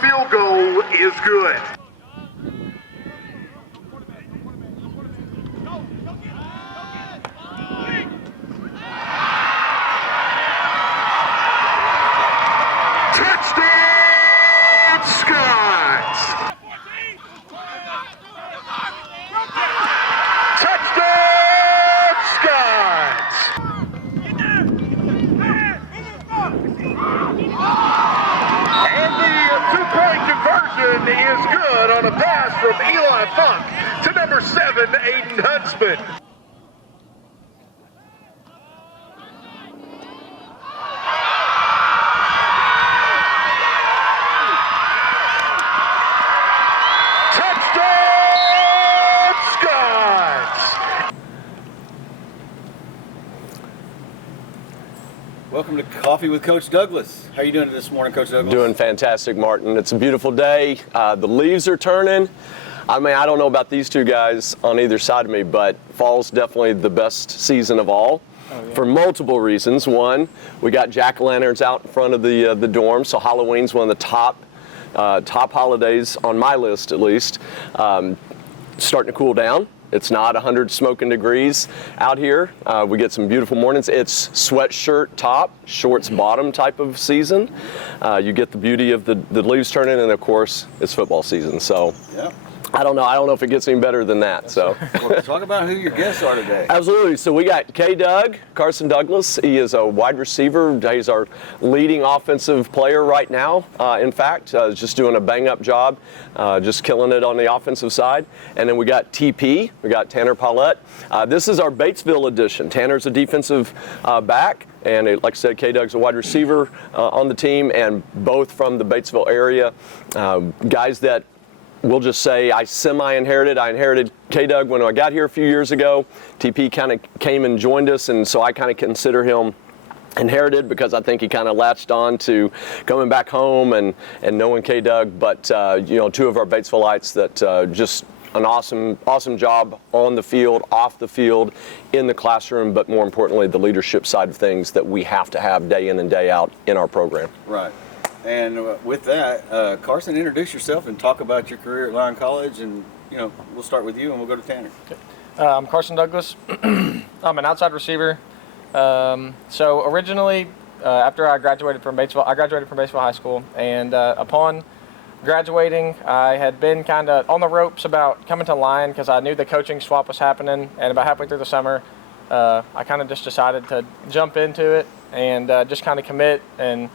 field goal is good. Touchdown, Scots! Touchdown, Scots! And the two-point conversion is good on a pass from Eli Funk to number 7, Aiden Huntsman. Touchdown, Scots! Welcome to Coffee with Coach Douglas. How are you doing this morning, Coach Douglas? Doing fantastic, Martin. It's a beautiful day. The leaves are turning. I mean, I don't know about these two guys on either side of me, but fall's definitely the best season of all. For multiple reasons. One, we got jack-o'-lanterns out in front of the dorm, so Halloween's one of the top holidays on my list, at least. Starting to cool down. It's not 100 smoking degrees out here. We get some beautiful mornings. It's sweatshirt top, shorts bottom type of season. You get the beauty of the leaves turning, and of course, it's football season. So. Yeah. I don't know if it gets any better than that. So, Well, talk about who your guests are today. Absolutely. So we got K-Doug, Carson Douglas. He is a wide receiver. He's our leading offensive player right now. In fact, just doing a bang-up job, just killing it on the offensive side. And then we got TP. We got Tanner Paulette. This is our Batesville edition. Tanner's a defensive back. And like I said, K-Doug's a wide receiver on the team, and both from the Batesville area. Guys that we'll just say I semi-inherited. I inherited K-Doug when I got here a few years ago. TP kind of came and joined us, and so I kind of consider him inherited because I think he kind of latched on to coming back home and knowing K-Doug. But, two of our Batesvilleites that just an awesome job on the field, off the field, in the classroom, but more importantly, the leadership side of things that we have to have day in and day out in our program. Right. And with that, Carson, introduce yourself and talk about your career at Lyon College. And, we'll start with you and we'll go to Tanner. I'm Carson Douglas. I'm an outside receiver. So originally, after I graduated from Batesville High School. And upon graduating, I had been kind of on the ropes about coming to Lyon because I knew the coaching swap was happening. And about halfway through the summer, I kind of just decided to jump into it and just kind of commit and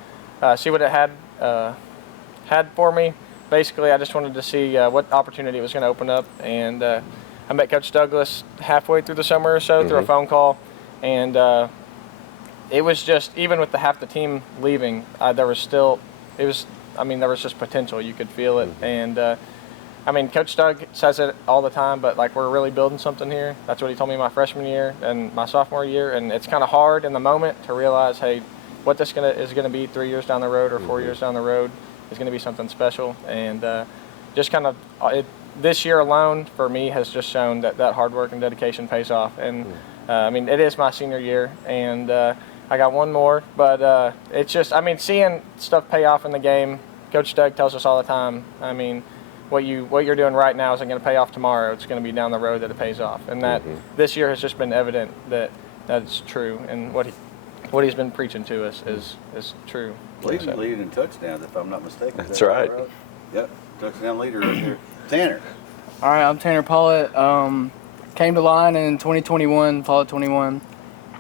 see what it had for me. Basically, I just wanted to see what opportunity it was going to open up, and I met Coach Douglas halfway through the summer or so through a phone call, and it was just, even with half the team leaving, there was just potential. You could feel it, and Coach Doug says it all the time, but we're really building something here. That's what he told me my freshman year and my sophomore year, and it's kind of hard in the moment to realize, hey, what this is going to be 3 years down the road or 4 years down the road is going to be something special. And just kind of this year alone for me has just shown that hard work and dedication pays off. And it is my senior year, and I got one more. But it's just, seeing stuff pay off in the game. Coach Doug tells us all the time, what you're doing right now isn't going to pay off tomorrow. It's going to be down the road that it pays off. And that this year has just been evident that that's true. And what he's been preaching to us is true. Leading in touchdowns, if I'm not mistaken. That's right. Yep, touchdown leader right here. Tanner. All right, I'm Tanner Paulette. Came to Lyon in 2021, fall of 21.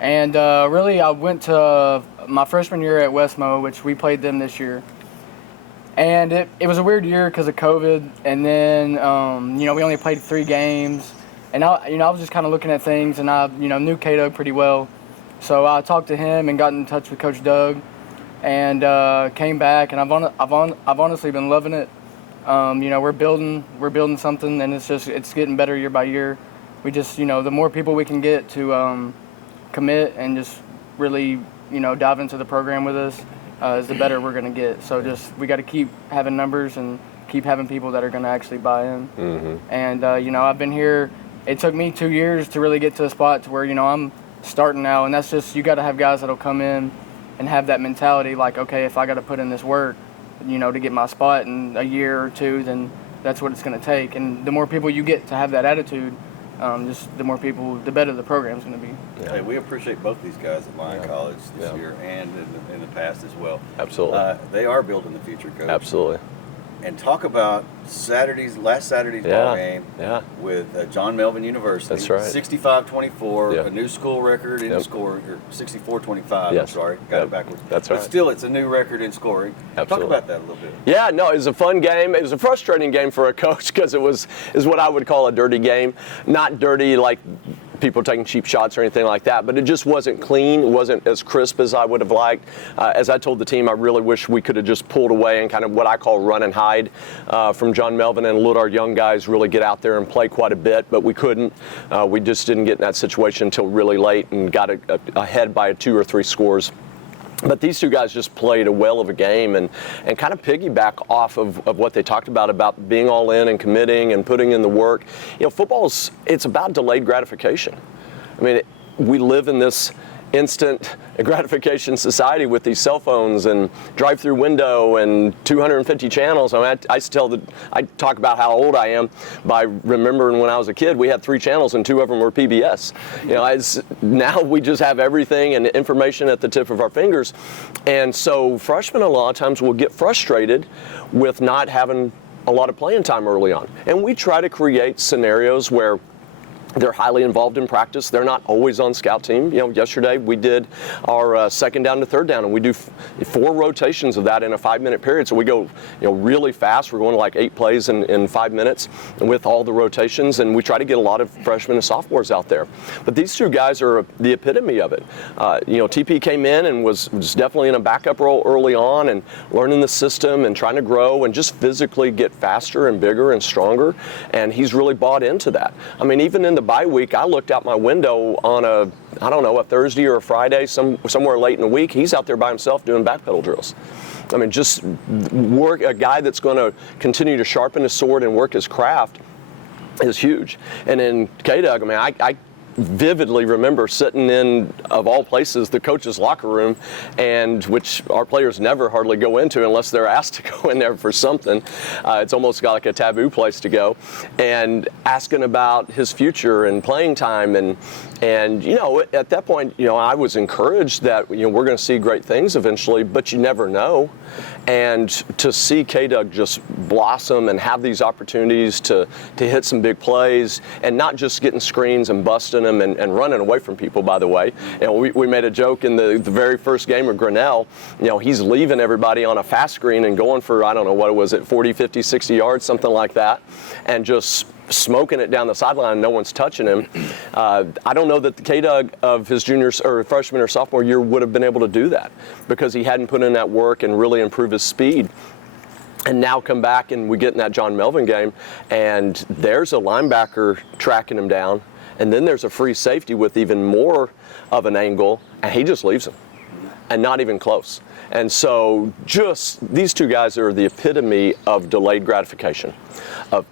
And really, I went to my freshman year at Westmo, which we played them this year. And it was a weird year because of COVID. And then, we only played 3 games. And I was just kind of looking at things, and I, knew K-Doug pretty well. So I talked to him and got in touch with Coach Doug, and came back, and I've honestly been loving it. We're building something, and it's getting better year by year. We just, the more people we can get to commit and just really, dive into the program with us, is the better we're gonna get. So we got to keep having numbers and keep having people that are gonna actually buy in. Mm-hmm. And I've been here. It took me 2 years to really get to a spot to where I'm starting now, and that's just, you got to have guys that'll come in and have that mentality, like, okay, if I got to put in this work, to get my spot in a year or two, then that's what it's going to take. And the more people you get to have that attitude, just the more people, the better the program's going to be. Yeah. Hey, we appreciate both these guys at Lyon College this year and in the past as well. Absolutely. They are building the future, Coach. Absolutely. And talk about last Saturday's ball game with John Melvin University. That's right. 65-24, a new school record in scoring, or 64-25, I'm sorry, got it backwards. That's right. But still, it's a new record in scoring. Absolutely. Talk about that a little bit. Yeah, no, it was a fun game. It was a frustrating game for a coach because it is what I would call a dirty game. Not dirty like people taking cheap shots or anything like that, but it just wasn't clean. It wasn't as crisp as I would have liked. As I told the team, I really wish we could have just pulled away and kind of what I call run and hide from John Melvin and let our young guys really get out there and play quite a bit, but we couldn't. We just didn't get in that situation until really late and got ahead by 2 or 3 scores. But these two guys just played a well of a game and kind of piggyback off of what they talked about being all in and committing and putting in the work. Football's, it's about delayed gratification. I mean, we live in this instant gratification society with these cell phones and drive-through window and 250 channels. I mean, I talk about how old I am by remembering when I was a kid, we had 3 channels and 2 of them were PBS. Now we just have everything and information at the tip of our fingers. And so freshmen a lot of times will get frustrated with not having a lot of playing time early on. And we try to create scenarios where they're highly involved in practice. They're not always on scout team. Yesterday we did our second down to third down, and we do 4 rotations of that in a 5-minute period. So we go, really fast. We're going like 8 plays in 5 minutes with all the rotations, and we try to get a lot of freshmen and sophomores out there. But these two guys are the epitome of it. TP came in and was definitely in a backup role early on and learning the system and trying to grow and just physically get faster and bigger and stronger. And he's really bought into that. I mean, even in the bye week, I looked out my window on a Thursday or a Friday, somewhere late in the week. He's out there by himself doing backpedal drills. I mean, just work, a guy that's going to continue to sharpen his sword and work his craft is huge. And in K-Dug, I mean, I vividly remember sitting in, of all places, the coach's locker room, and which our players never hardly go into unless they're asked to go in there for something. It's almost got like a taboo place to go, and asking about his future and playing time, and at that point, I was encouraged that we're going to see great things eventually, but you never know. And to see K-Dug just blossom and have these opportunities to hit some big plays and not just getting screens and busting them and running away from people, by the way. We made a joke in the very first game of Grinnell. He's leaving everybody on a fast screen and going for, 40, 50, 60 yards, something like that, and just smoking it down the sideline, no one's touching him. I don't know that the K-Dug of his junior or freshman or sophomore year would have been able to do that because he hadn't put in that work and really improved his speed. And now come back and we get in that John Melvin game, and there's a linebacker tracking him down, and then there's a free safety with even more of an angle, and he just leaves him, and not even close. And so just these two guys are the epitome of delayed gratification, of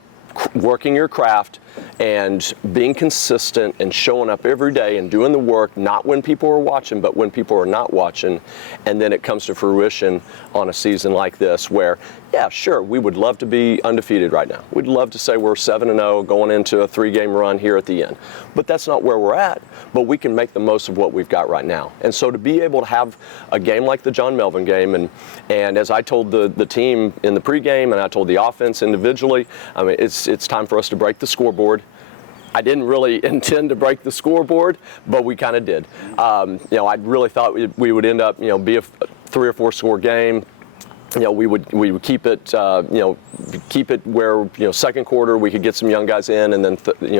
working your craft and being consistent and showing up every day and doing the work, not when people are watching, but when people are not watching. And then it comes to fruition on a season like this where, yeah, sure, we would love to be undefeated right now. We'd love to say we're 7-0 going into a 3-game run here at the end. But that's not where we're at. But we can make the most of what we've got right now. And so to be able to have a game like the John Melvin game, and as I told the team in the pregame and I told the offense individually, I mean, it's time for us to break the scoreboard. I didn't really intend to break the scoreboard, but we kind of did. I really thought we would end up, be a 3 or 4 score game. We would keep it, keep it where, second quarter we could get some young guys in, and then,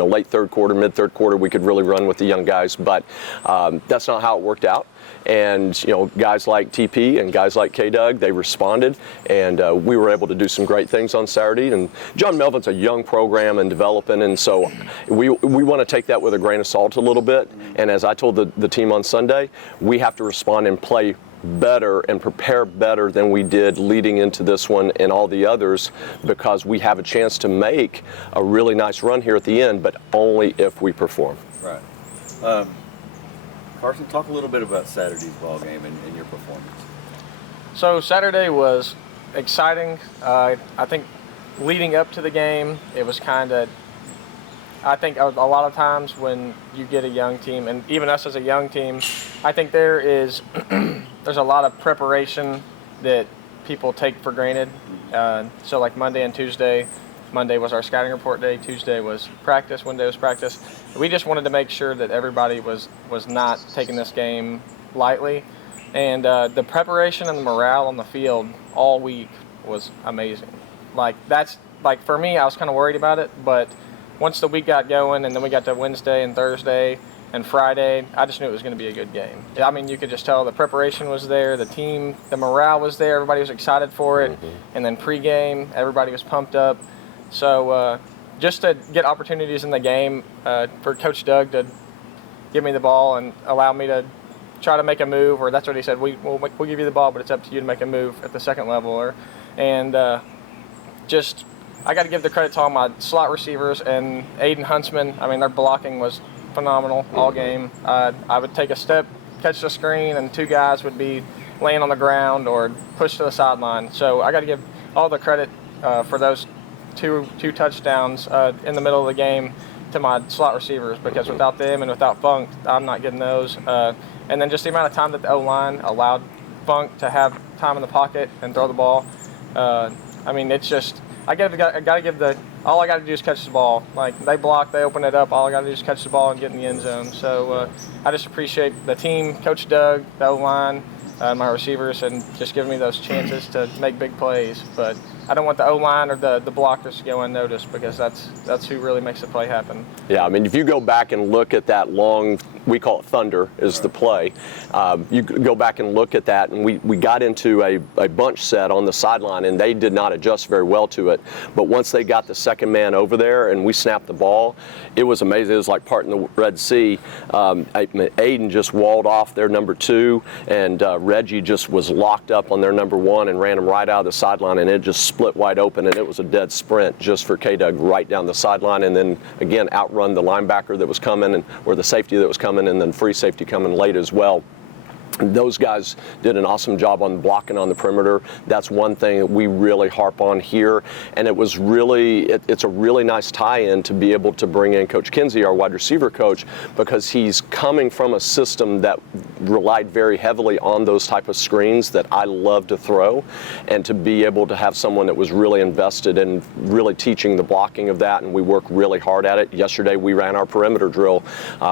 late third quarter, mid third quarter, we could really run with the young guys. But that's not how it worked out. And, guys like TP and guys like K-Dug, they responded, and we were able to do some great things on Saturday. And John Melvin's a young program and developing, and so we want to take that with a grain of salt a little bit. And as I told the team on Sunday, we have to respond and play better and prepare better than we did leading into this one and all the others, because we have a chance to make a really nice run here at the end, but only if we perform. Right. Carson, talk a little bit about Saturday's ball game and your performance. So Saturday was exciting. I think leading up to the game, it was kind of, I think a lot of times when you get a young team, and even us as a young team, I think there's a lot of preparation that people take for granted. So like Monday and Tuesday, Monday was our scouting report day, Tuesday was practice, Wednesday was practice. We just wanted to make sure that everybody was not taking this game lightly. And the preparation and the morale on the field all week was amazing. Like for me, I was kind of worried about it, but once the week got going and then we got to Wednesday and Thursday and Friday, I just knew it was going to be a good game. I mean, you could just tell the preparation was there, the team, the morale was there, everybody was excited for it. And then pregame, everybody was pumped up. So just to get opportunities in the game for Coach Doug to give me the ball and allow me to try to make a move, or that's what he said, we'll give you the ball, but it's up to you to make a move at the second level. I got to give the credit to all my slot receivers and Aiden Huntsman. I mean, their blocking was phenomenal all game. I would take a step, catch the screen, and two guys would be laying on the ground or pushed to the sideline. So I got to give all the credit for those two touchdowns in the middle of the game to my slot receivers, because without them and without Funk, I'm not getting those. And then just the amount of time that the O-line allowed Funk to have time in the pocket and throw the ball. I mean, it's just, all I got to do is catch the ball. Like, they block, they open it up, all I got to do is catch the ball and get in the end zone. So I just appreciate the team, Coach Doug, the O-line, my receivers, and just giving me those chances to make big plays. But I don't want the O-line or the blockers to go unnoticed, because that's who really makes the play happen. Yeah, I mean, if you go back and look at that long, we call it thunder, is the play. You go back and look at that, and we got into a bunch set on the sideline, and they did not adjust very well to it. But once they got the second man over there and we snapped the ball, it was amazing. It was like parting the Red Sea. Aiden just walled off their number 2, and Reggie just was locked up on their number 1 and ran him right out of the sideline, and it just split wide open, and it was a dead sprint just for K-Doug right down the sideline, and then again outrun the linebacker that was coming, or the safety that was coming, and then free safety coming late as well. Those guys did an awesome job on blocking on the perimeter. That's one thing that we really harp on here, and it was really, it's a really nice tie-in to be able to bring in Coach Kinsey, our wide receiver coach, because he's coming from a system that relied very heavily on those type of screens that I love to throw, and to be able to have someone that was really invested in really teaching the blocking of that, and we work really hard at it. Yesterday we ran our perimeter drill.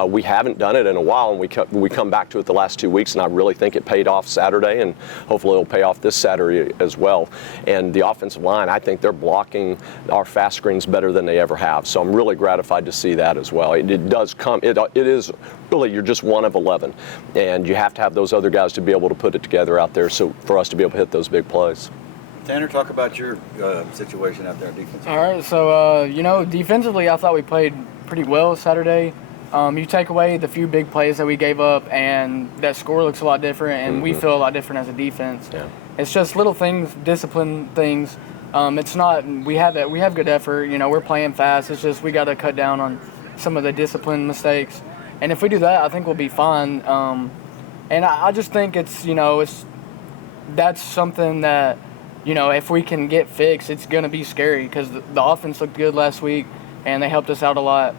We haven't done it in a while, and we come back to it the last 2 weeks, and I really think it paid off Saturday, and hopefully it'll pay off this Saturday as well. And the offensive line, I think they're blocking our fast screens better than they ever have. So I'm really gratified to see that as well. It does come, it is really, you're just one of 11, and you have to have those other guys to be able to put it together out there, so for us to be able to hit those big plays. Tanner, talk about your situation out there defensively. All right, so, defensively, I thought we played pretty well Saturday. You take away the few big plays that we gave up, and that score looks a lot different, and we feel a lot different as a defense. Yeah. It's just little things, discipline things. It's not, we have good effort. We're playing fast. It's just we got to cut down on some of the discipline mistakes. And if we do that, I think we'll be fine. And I just think that's something that, if we can get fixed, it's going to be scary, because the offense looked good last week, and they helped us out a lot.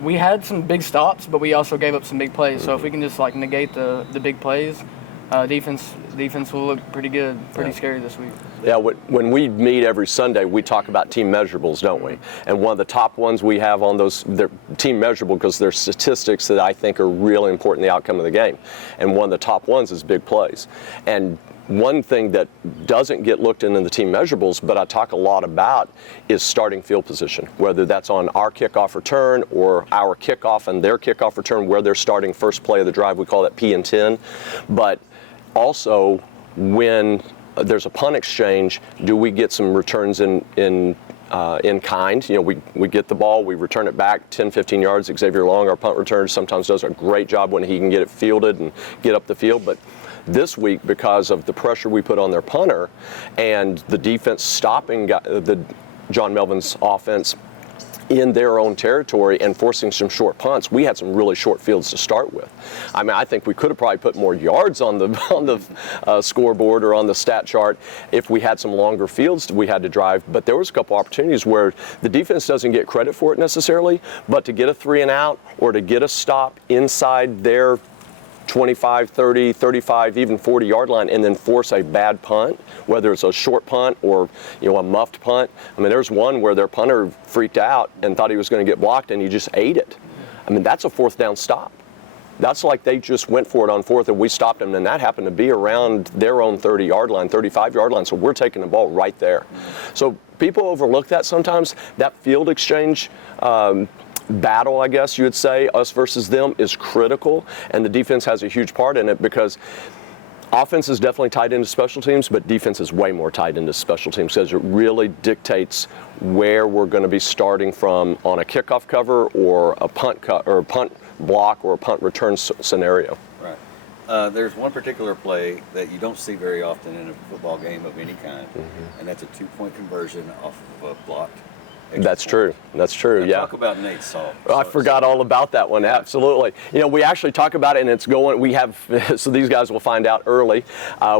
We had some big stops, but we also gave up some big plays. So if we can just negate the big plays, defense will look pretty good, pretty scary this week. Yeah, when we meet every Sunday, we talk about team measurables, don't we? And one of the top ones we have on those, they're team measurable because they're statistics that I think are really important in the outcome of the game. And one of the top ones is big plays. And one thing that doesn't get looked in the team measurables, but I talk a lot about, is starting field position, whether that's on our kickoff return or our kickoff and their kickoff return, where they're starting first play of the drive. We call that P and 10. But also, when there's a punt exchange, do we get some returns in kind? We get the ball, we return it back 10, 15 yards. Xavier Long, our punt returner, sometimes does a great job when he can get it fielded and get up the field. But this week, because of the pressure we put on their punter and the defense stopping the John Melvin's offense, in their own territory and forcing some short punts. We had some really short fields to start with. I mean, I think we could have probably put more yards on the scoreboard or on the stat chart if we had some longer fields we had to drive. But there was a couple opportunities where the defense doesn't get credit for it necessarily, but to get a 3 and out or to get a stop inside their 25, 30, 35, even 40-yard line, and then force a bad punt, whether it's a short punt or a muffed punt. I mean, there's one where their punter freaked out and thought he was going to get blocked, and he just ate it. I mean, that's a 4th down stop. That's like they just went for it on 4th, and we stopped them, and that happened to be around their own 30-yard line, 35-yard line, so we're taking the ball right there. So people overlook that sometimes. That field exchange battle, I guess you would say, us versus them, is critical, and the defense has a huge part in it because offense is definitely tied into special teams, but defense is way more tied into special teams because it really dictates where we're going to be starting from on a kickoff cover or a punt block or a punt return scenario. Right. There's one particular play that you don't see very often in a football game of any kind, and that's a 2-point conversion off of a blocked. That's true. That's true. Now yeah. Talk about Nate Salt. I forgot all about that one. Absolutely. We actually talk about it, and it's going. We have so these guys will find out early.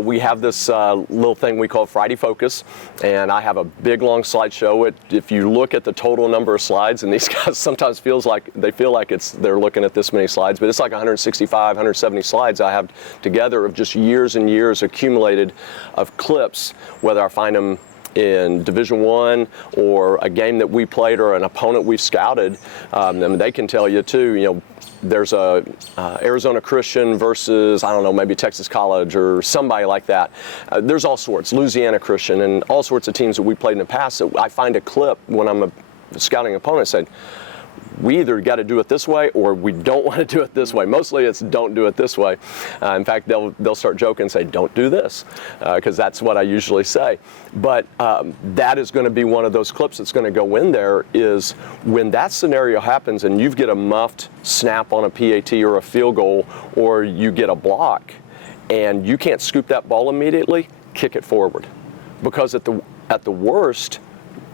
We have this little thing we call Friday Focus, and I have a big long slideshow. If you look at the total number of slides, and these guys sometimes feel like they're looking at this many slides, but it's like 165, 170 slides I have together of just years and years accumulated of clips, whether I find them in Division I or a game that we played or an opponent we've scouted. And they can tell you too, there's a Arizona Christian versus, I don't know, maybe Texas College or somebody like that. There's all sorts, Louisiana Christian and all sorts of teams that we played in the past that I find a clip when I'm scouting an opponent saying, we either got to do it this way or we don't want to do it this way. Mostly it's don't do it this way. In fact, they'll start joking and say, don't do this, because that's what I usually say. But that is going to be one of those clips that's going to go in there is when that scenario happens and you get a muffed snap on a PAT or a field goal or you get a block and you can't scoop that ball immediately, kick it forward. Because at the worst,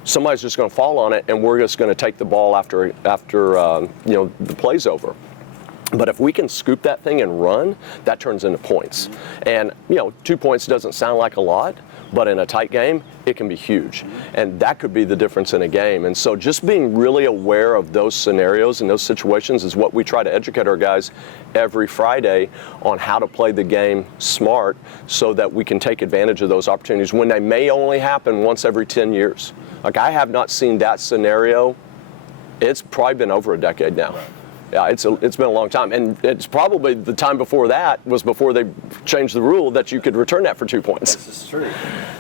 somebody's just going to fall on it, and we're just going to take the ball after the play's over. But if we can scoop that thing and run, that turns into points. And 2 points doesn't sound like a lot, but in a tight game, it can be huge. And that could be the difference in a game. And so just being really aware of those scenarios and those situations is what we try to educate our guys every Friday on how to play the game smart so that we can take advantage of those opportunities when they may only happen once every 10 years. Like, I have not seen that scenario. It's probably been over a decade now. Right. Yeah, it's been a long time. And it's probably the time before that was before they changed the rule that you could return that for 2 points. This is true.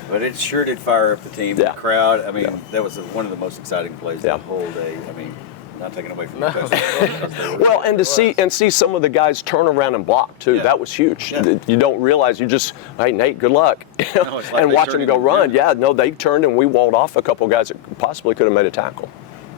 But it sure did fire up the team, the crowd. I mean, that was one of the most exciting plays the whole day. I mean, not taking away from the best. Well, and to see some of the guys turn around and block too, that was huge. Yeah. You don't realize, you just, hey Nate, good luck, like and watch them go run. Yeah, no, they turned and we walled off a couple guys that possibly could have made a tackle.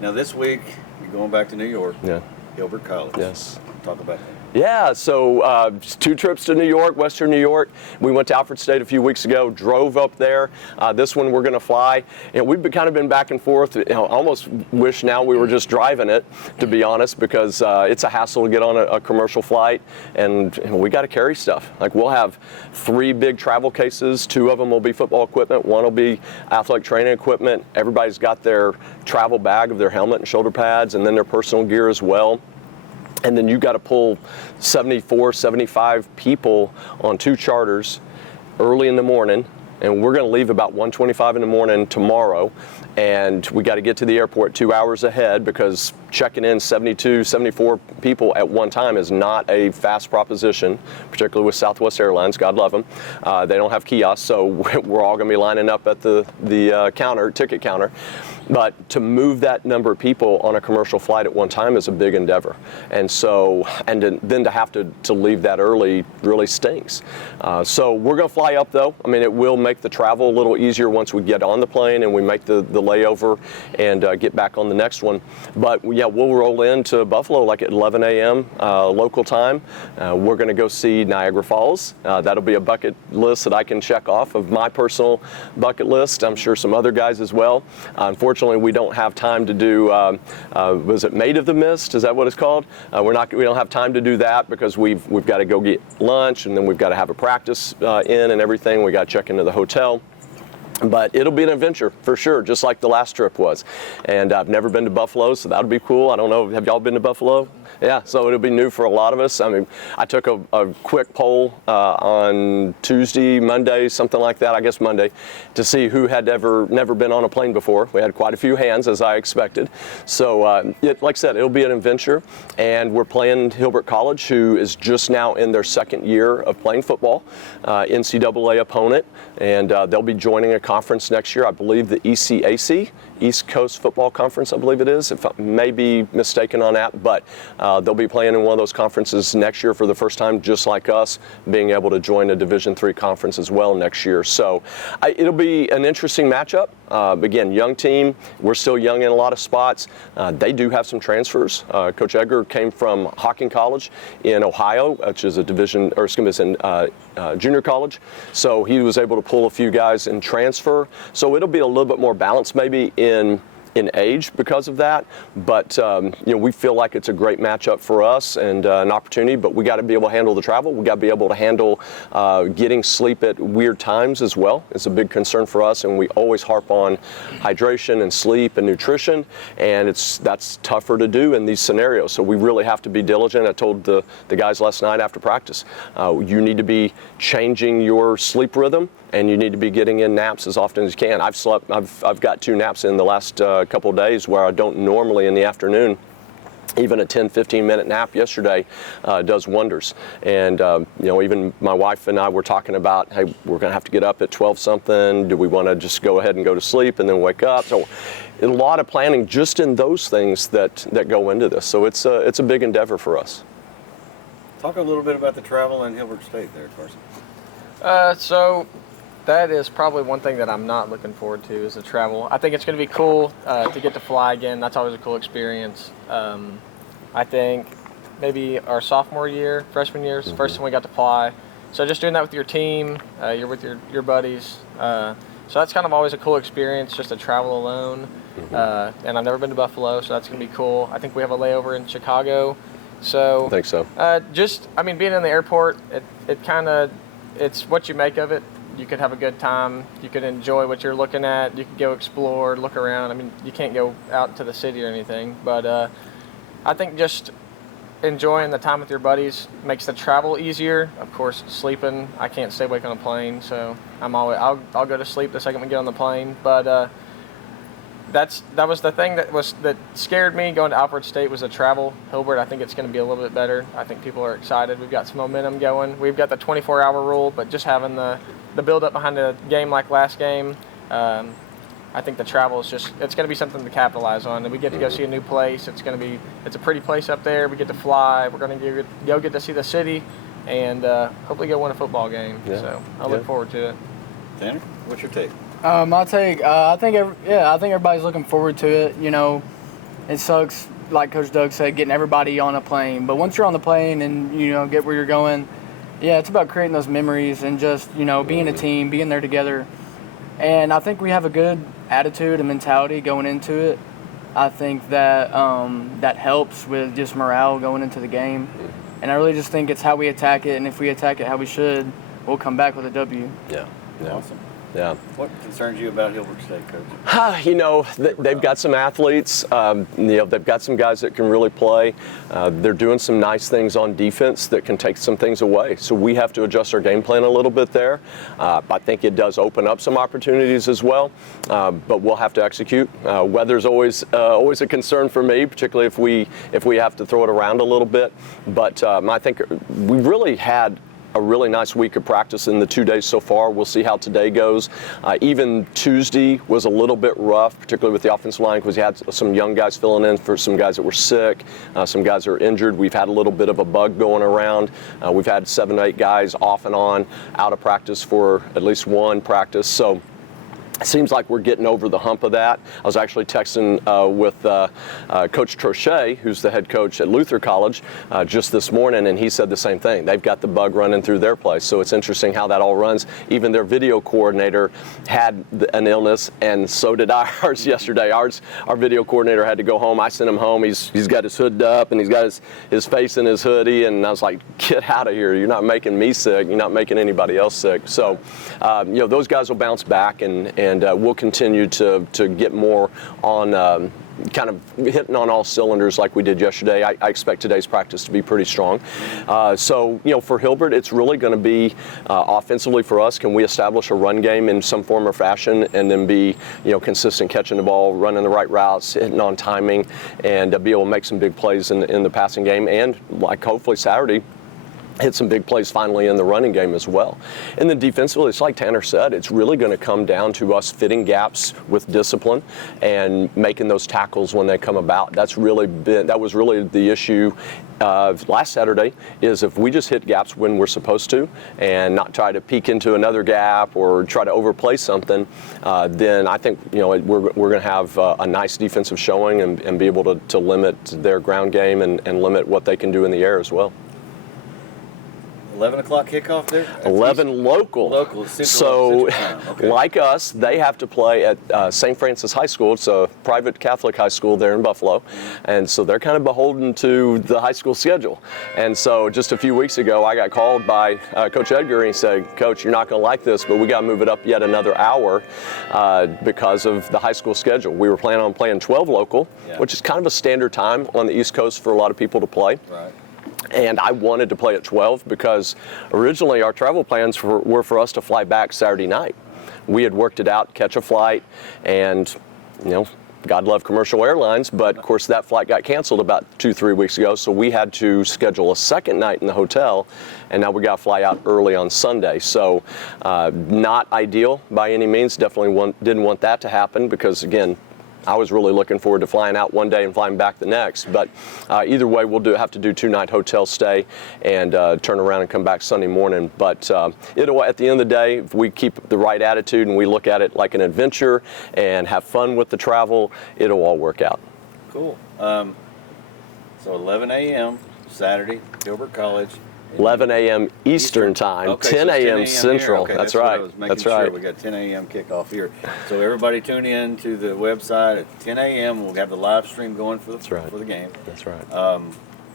Now this week, you're going back to New York. Yeah. Gilbert College. Yes. Talk about that. Yeah, so 2 trips to New York, Western New York. We went to Alfred State a few weeks ago, drove up there. This one we're going to fly. And we've kind of been back and forth. Almost wish now we were just driving it, to be honest, because it's a hassle to get on a commercial flight. And we got to carry stuff. Like, we'll have 3 big travel cases. 2 of them will be football equipment. 1 will be athletic training equipment. Everybody's got their travel bag of their helmet and shoulder pads and then their personal gear as well. And then you got to pull 74, 75 people on 2 charters early in the morning. And we're going to leave about 1:25 in the morning tomorrow. And we got to get to the airport 2 hours ahead because checking in 72, 74 people at one time is not a fast proposition, particularly with Southwest Airlines. God love them. They don't have kiosks, so we're all going to be lining up at the ticket counter. But to move that number of people on a commercial flight at one time is a big endeavor. And so, and then to have to leave that early really stinks. So we're going to fly up though. I mean, it will make the travel a little easier once we get on the plane and we make the layover and get back on the next one. But yeah, we'll roll into Buffalo like at 11 a.m. Local time. We're going to go see Niagara Falls. That'll be a bucket list that I can check off of my personal bucket list. I'm sure some other guys as well. Unfortunately, unfortunately, we don't have time to do, was it Maid of the Mist? Is that what it's called? We don't have time to do that because we've got to go get lunch, and then we've got to have a practice in and everything. We got to check into the hotel. But it'll be an adventure for sure, just like the last trip was. And I've never been to Buffalo, so that'll be cool. I don't know, have y'all been to Buffalo? Yeah, so it'll be new for a lot of us. I mean, I took a quick poll on Tuesday, Monday, something like that, I guess Monday, to see who had never been on a plane before. We had quite a few hands, as I expected. So, like I said, it'll be an adventure. And we're playing Hilbert College, who is just now in their second year of playing football, NCAA opponent. And they'll be joining a conference next year, I believe the ECAC, East Coast Football Conference, I believe it is, if I may be mistaken on that, but they'll be playing in one of those conferences next year for the first time, just like us, being able to join a Division III conference as well next year. So it'll be an interesting matchup. Again, young team, we're still young in a lot of spots. They do have some transfers. Coach Edgar came from Hocking College in Ohio, which is a junior college. So he was able to pull a few guys in transfer. So it'll be a little bit more balanced maybe in age because of that, but we feel like it's a great matchup for us and an opportunity, but we got to be able to handle the travel. We got to be able to handle getting sleep at weird times as well. It's a big concern for us, and we always harp on hydration and sleep and nutrition, and that's tougher to do in these scenarios. So we really have to be diligent. I told the guys last night after practice, you need to be changing your sleep rhythm, and you need to be getting in naps as often as you can. I've got 2 naps in the last couple of days where I don't normally in the afternoon. Even a 10-15 minute nap yesterday does wonders. And even my wife and I were talking about, hey, we're going to have to get up at 12 something. Do we want to just go ahead and go to sleep and then wake up? So a lot of planning just in those things that go into this. So it's a big endeavor for us. Talk a little bit about the travel in Hilbert State there, Carson. So that is probably one thing that I'm not looking forward to is the travel. I think it's going to be cool to get to fly again. That's always a cool experience. I think maybe our sophomore year, freshman year is the first time we got to fly. So just doing that with your team, you're with your buddies. So that's kind of always a cool experience just to travel alone. And I've never been to Buffalo, so that's going to be cool. I think we have a layover in Chicago. So I think so. Being in the airport, it's what you make of it. You could have a good time. You could enjoy what you're looking at. You could go explore, look around. I mean, you can't go out to the city or anything, but I think just enjoying the time with your buddies makes the travel easier. Of course, sleeping, I can't stay awake on a plane, so I'll go to sleep the second we get on the plane. But that was the thing that scared me going to Alfred State was the travel. Hilbert, I think it's going to be a little bit better. I think people are excited. We've got some momentum going. We've got the 24-hour rule, but just having the build-up behind a game like last game, I think the travel is it's going to be something to capitalize on. And we get to go see a new place. It's a pretty place up there. We get to fly. We're going to go get to see the city, and hopefully go win a football game. Yeah. So I look forward to it. Tanner, what's your take? My take, I think everybody's looking forward to it. It sucks, like Coach Doug said, getting everybody on a plane. But once you're on the plane and get where you're going, yeah, it's about creating those memories and just being a team, being there together. And I think we have a good attitude and mentality going into it. I think that that helps with just morale going into the game. And I really just think it's how we attack it, and if we attack it how we should, we'll come back with a W. Yeah. Awesome. Yeah. What concerns you about Hilbert State, Coach? They've got some athletes. They've got some guys that can really play. They're doing some nice things on defense that can take some things away. So we have to adjust our game plan a little bit there. I think it does open up some opportunities as well, but we'll have to execute. Weather's always a concern for me, particularly if we have to throw it around a little bit. But I think we really had a really nice week of practice in the 2 days so far. We'll see how today goes. Even Tuesday was a little bit rough, particularly with the offensive line, because we had some young guys filling in for some guys that were sick, some guys that are injured. We've had a little bit of a bug going around. We've had 7 to 8 guys off and on out of practice for at least one practice. So Seems like we're getting over the hump of that. I was actually texting with Coach Trochet, who's the head coach at Luther College, just this morning, and he said the same thing. They've got the bug running through their place, so it's interesting how that all runs. Even their video coordinator had an illness, and so did ours yesterday. Our video coordinator had to go home. I sent him home. He's got his hood up, and he's got his face in his hoodie, and I was like, get out of here. You're not making me sick. You're not making anybody else sick. So, those guys will bounce back, and we'll continue to get more on kind of hitting on all cylinders like we did yesterday. I expect today's practice to be pretty strong. So, for Hilbert, it's really going to be offensively for us. Can we establish a run game in some form or fashion, and then be, consistent catching the ball, running the right routes, hitting on timing, and be able to make some big plays in the passing game, and like hopefully Saturday, hit some big plays finally in the running game as well. And then defensively, it's like Tanner said, it's really going to come down to us fitting gaps with discipline and making those tackles when they come about. That was really the issue last Saturday, is if we just hit gaps when we're supposed to and not try to peek into another gap or try to overplay something, then I think we're going to have a nice defensive showing and be able to limit their ground game and limit what they can do in the air as well. 11 o'clock kickoff there? 11 local. Local. So, Okay. like us, they have to play at St. Francis High School. It's a private Catholic high school there in Buffalo. And so they're kind of beholden to the high school schedule. And so just a few weeks ago, I got called by Coach Edgar, and he said, Coach, you're not going to like this, but we got to move it up yet another hour because of the high school schedule. We were planning on playing 12 local, which is kind of a standard time on the East Coast for a lot of people to play. Right. And I wanted to play at 12 because originally our travel plans were for us to fly back Saturday night. We had worked it out, catch a flight, and, God love commercial airlines, but of course that flight got canceled about 2-3 weeks ago, so we had to schedule a second night in the hotel, and now we got to fly out early on Sunday. So not ideal by any means. Definitely didn't want that to happen because, again, I was really looking forward to flying out one day and flying back the next. But either way, we'll have to do 2-night hotel stay and turn around and come back Sunday morning. But at the end of the day, if we keep the right attitude and we look at it like an adventure and have fun with the travel, it'll all work out. Cool. So 11 a.m. Saturday, Gilbert College. 11 a.m. Eastern time, okay, 10 so a.m. Central. Okay, that's what right. I was making that's sure. right. We got 10 a.m. kickoff here. So everybody tune in to the website at 10 a.m. We'll have the live stream going for the game. That's right.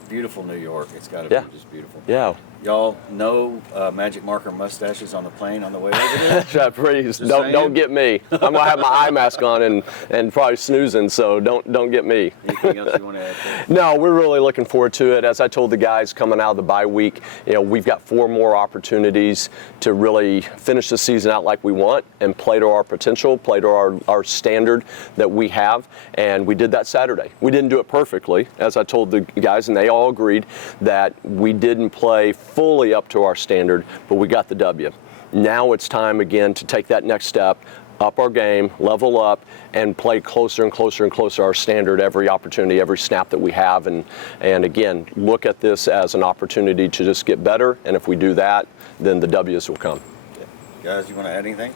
Beautiful New York. It's got to be just beautiful. Yeah. Y'all know magic marker mustaches on the plane on the way over there? Please don't get me. I'm gonna have my eye mask on and probably snoozing, so don't get me. Anything else you want to add to it? No, we're really looking forward to it. As I told the guys coming out of the bye week, we've got 4 more opportunities to really finish the season out like we want and play to our potential, play to our standard that we have, and we did that Saturday. We didn't do it perfectly, as I told the guys, and they all agreed that we didn't play fully up to our standard, but we got the W. Now it's time again to take that next step, up our game, level up, and play closer and closer and closer our standard every opportunity, every snap that we have, and again, look at this as an opportunity to just get better, and if we do that, then the W's will come. Okay. Guys, you want to add anything?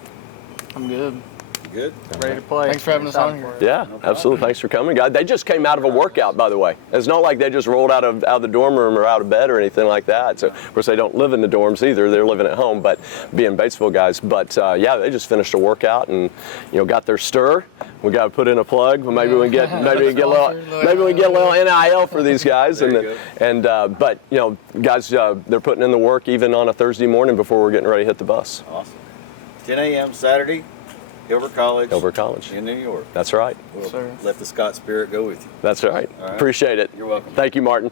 I'm good. Good? Ready to play. Thanks for having us on here. Yeah, absolutely. Thanks for coming, guys. They just came out of a workout, by the way. It's not like they just rolled out of the dorm room or out of bed or anything like that. So, of course, they don't live in the dorms either. They're living at home, but being Batesville guys. But they just finished a workout and got their stir. We got to put in a plug. Maybe we get a little NIL for these guys. But guys, they're putting in the work even on a Thursday morning before we're getting ready to hit the bus. Awesome. 10 a.m. Saturday. Gilbert College. In New York. That's right. We'll let the Scott spirit go with you. That's right. All right. Appreciate it. You're welcome. Thank you, Martin.